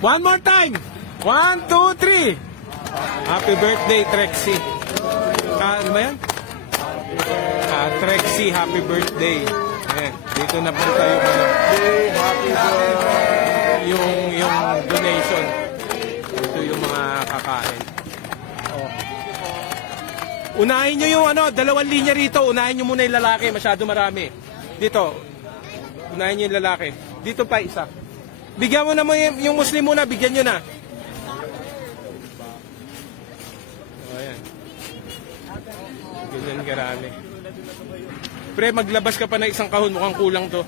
One more time. 1, 2, 3. Happy birthday, Trexie. Ano ba yan? Trexie, happy birthday. Ayan, dito na po tayo. Yung donation. Ito yung mga kakain. Unahin nyo yung dalawang linya rito. Unahin nyo muna yung lalaki. Masyado marami. Dito. Unahin nyo yung lalaki. Dito pa isa. Bigyan mo na mo yung Muslim muna. Bigyan nyo na. Ayan. Ganyan karami. Pre, maglabas ka pa ng isang kahon. Mukhang kulang to.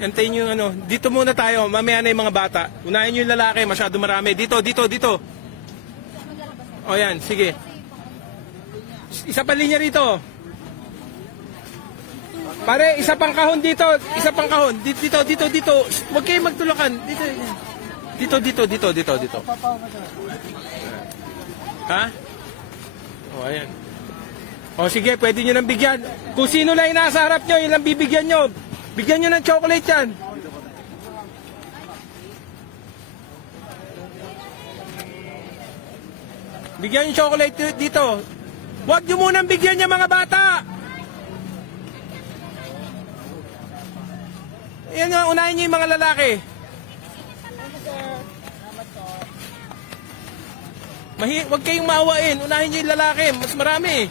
Antayin yung dito muna tayo. Mamaya na yung mga bata. Unahin nyo yung lalaki. Masyado marami. Dito. O yan, sige. Isa pa linya rito. Pare, isa pang kahon dito. Isa pang kahon. Dito. Huwag kayong magtulakan. Dito. Ha? O, ayan. O, sige, pwede nyo nang bigyan. Kung sino lang yung nasa harap nyo, yun lang bibigyan nyo. Bigyan nyo ng chocolate yan. Bigyan yung chocolate dito. Huwag nyo munang bigyan niya mga bata. Yan nga, unahin nyo yung mga lalaki. Huwag kayong maawain. Unahin nyo yung lalaki. Mas marami.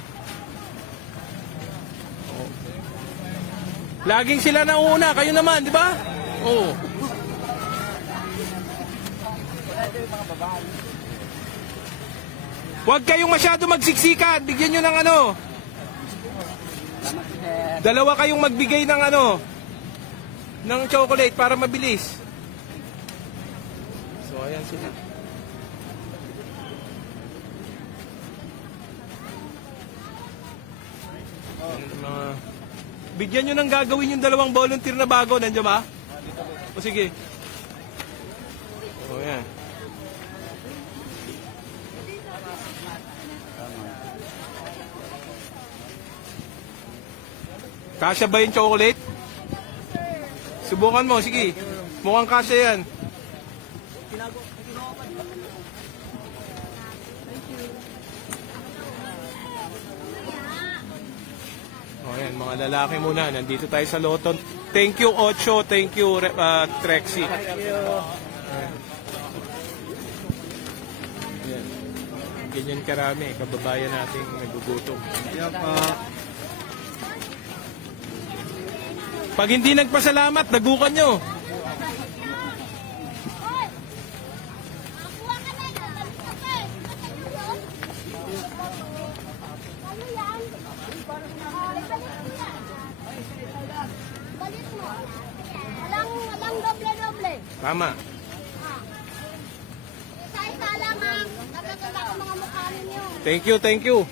Laging sila na una. Kayo naman, di ba? Oo. Huwag kayong masyado magsiksikan. Bigyan nyo ng dalawa kayong magbigay ng ng chocolate para mabilis. So, ayan sila. Bigyan nyo ng gagawin yung dalawang volunteer na bago. Nandiyan ba? O sige. O yan. Kasya ba yung chocolate? Subukan mo, sige. Mukhang kasya yan. O yan, mga lalaki muna. Nandito tayo sa Loton. Thank you, Ocho. Thank you, Trexie. Ayan. Ganyan karami. Kababayan natin nagugutom. Pag hindi nagpasalamat, dagukan nyo. Walang doble-doble. Tama. Isa-isa lang ha. Nagkakita ko mga mukha ninyo. Thank you.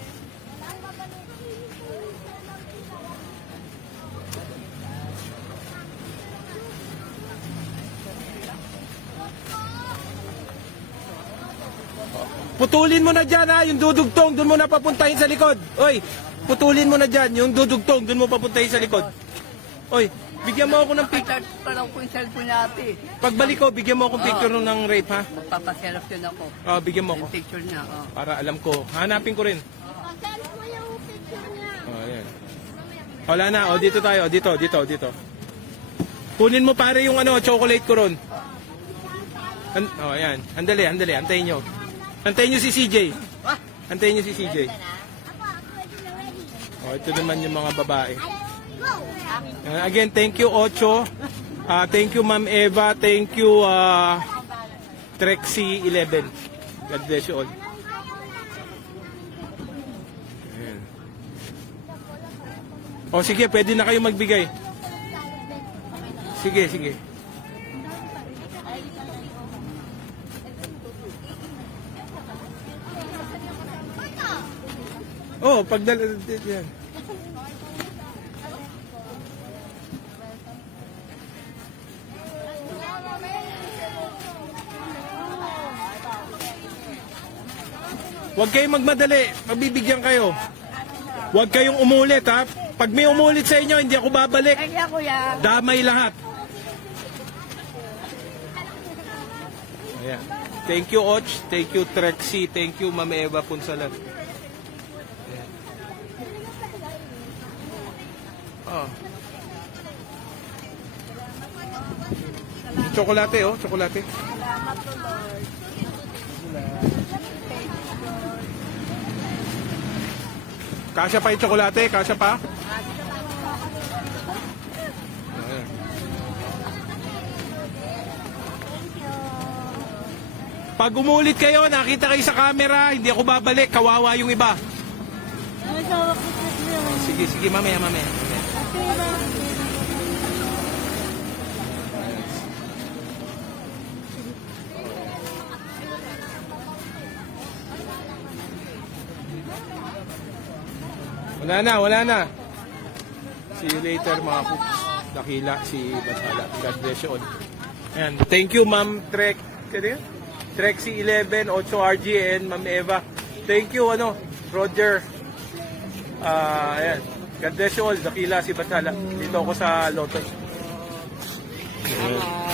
Putulin mo na dyan ha, yung dudugtong, doon mo na papuntahin sa likod. Oy, putulin mo na dyan, yung dudugtong, doon mo papuntahin sa likod. Oy, bigyan mo ako ng picture. Parang ko yung cellphone niya ate. Pagbalik ko, bigyan mo akong picture nung ng rape ha. Magpapaselfie ako. Bigyan mo ako. Yung picture niya. Para alam ko. Hanapin ko rin. Pasal mo yung picture niya. Ayan. Wala na, dito tayo, dito. Kunin mo pare yung chocolate ko ron. Ayan. Andali, antayin nyo. Antayin nyo si CJ. Antayin nyo si CJ. Ito naman yung mga babae. Again, thank you Ocho. Thank you Ma'am Eva. Thank you Trexie 11. God bless you all. Ayan. Sige, pwede na kayo magbigay. Sige. Pagdala yan. Huwag kayong magmadali. Mabibigyan kayo. Huwag kayong umulit ha. Pag may umulit sa inyo, hindi ako babalik. Kaya kuya. Damay lahat. Ayan. Thank you, Och. Thank you, Trexie. Thank you, Ma'am Eva Punsalan. Ayan. Oh. Chocolate, oh. Chocolate. Kasya pa yung tsokolate? Kasya pa? Ayan. Pag umulit kayo, nakita kayo sa camera, hindi ako babalik, kawawa yung iba. Sige, sige, mamaya. Wala na. See you later mga cooks. Dakila si Basala. God bless you all. Ayan. Thank you Ma'am Trek. Trexie 11, 8 RG and Ma'am Eva. Thank you Roger. Ayan. God bless you all. Dakila si Basala. Dito ako sa Lotus. Ayan.